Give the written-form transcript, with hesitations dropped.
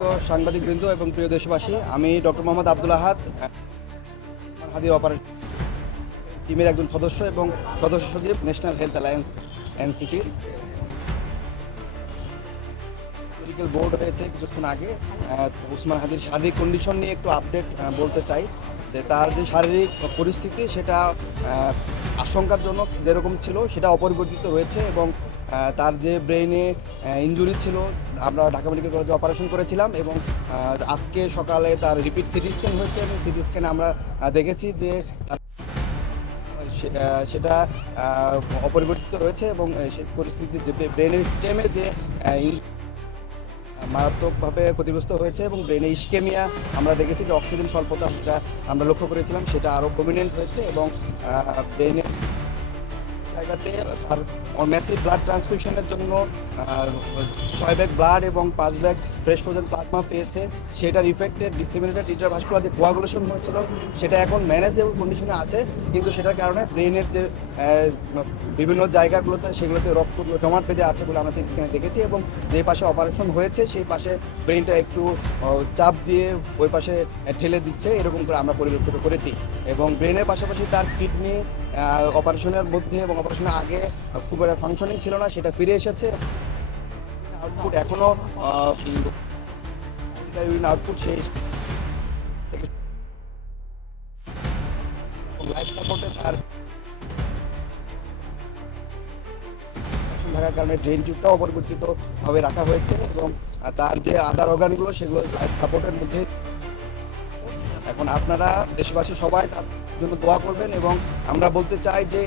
সাংবাদিকবৃন্দ এবং প্রিয় দেশবাসী, আমি ডক্টর মোহাম্মদ আব্দুল আহাদ, হাদির অপারেশন টিমের একজন সদস্য এবং সদস্য সচিব, ন্যাশনাল হেলথ অ্যালায়েন্স এনসিপির। মেডিকেল বোর্ড হয়েছে কিছুক্ষণ আগে। উসমান হাদির শারীরিক কন্ডিশন নিয়ে একটু আপডেট বলতে চাই যে তার যে শারীরিক পরিস্থিতি সেটা আশঙ্কাজনক যেরকম ছিল সেটা অপরিবর্তিত রয়েছে এবং তার যে ব্রেইনে ইনজুরি ছিল, আমরা ঢাকা মেডিকেল কলেজে অপারেশন করেছিলাম এবং আজকে সকালে তার রিপিট সিটি স্ক্যান হয়েছে এবং সিটি স্ক্যানে আমরা দেখেছি যে সেটা অপরিবর্তিত রয়েছে এবং সেই পরিস্থিতি যে ব্রেনের স্টেমে যে মারাত্মকভাবে ক্ষতিগ্রস্ত হয়েছে এবং ব্রেনে ইস্কেমিয়া আমরা দেখেছি যে অক্সিজেন স্বল্পতা যেটা আমরা লক্ষ্য করেছিলাম সেটা আরও প্রমিনেন্ট হয়েছে এবং ব্রেনে জায়গাতে তার ম্যাসিভ ব্লাড ট্রান্সফিউশনের জন্য 6 ব্যাগ ব্লাড এবং 5 ব্যাগ ফ্রেশ ফ্রোজেন প্লাজমা পেয়েছে। সেটার ইফেক্টেড ডিসেমিনেটেড ইন্টারভাস্কুলার যে কোয়াগুলেশন হয়েছিল সেটা এখন ম্যানেজেবল কন্ডিশনে আছে, কিন্তু সেটার কারণে ব্রেনের যে বিভিন্ন জায়গাগুলোতে সেগুলোতে রক্তগুলো জমাট বেঁধে আছে বলে আমরা সিটি স্ক্যানে দেখেছি এবং যে পাশে অপারেশন হয়েছে সেই পাশে ব্রেনটা একটু চাপ দিয়ে ওই পাশে ঠেলে দিচ্ছে, এরকম করে আমরা পরিলক্ষিত করেছি। এবং ব্রেনের পাশাপাশি তার কিডনি অপারেশনের মধ্যে এবং অপারেশনের আগে খুব একটা ফাংশনিং ছিল না, সেটা ফিরে এসেছে। আউটপুট এখনও ইউরিন আউটপুট সেই লাইফ সাপোর্টে তার থাকার কারণে ড্রেন টিউবটাও অপরিবর্তিতভাবে রাখা হয়েছে এবং তার যে আদার অর্গানগুলো সেগুলো লাইফ সাপোর্টের মধ্যে। এখন আপনারা দেশবাসী সবাই তার জন্য দোয়া করবেন এবং আমরা বলতে চাই যে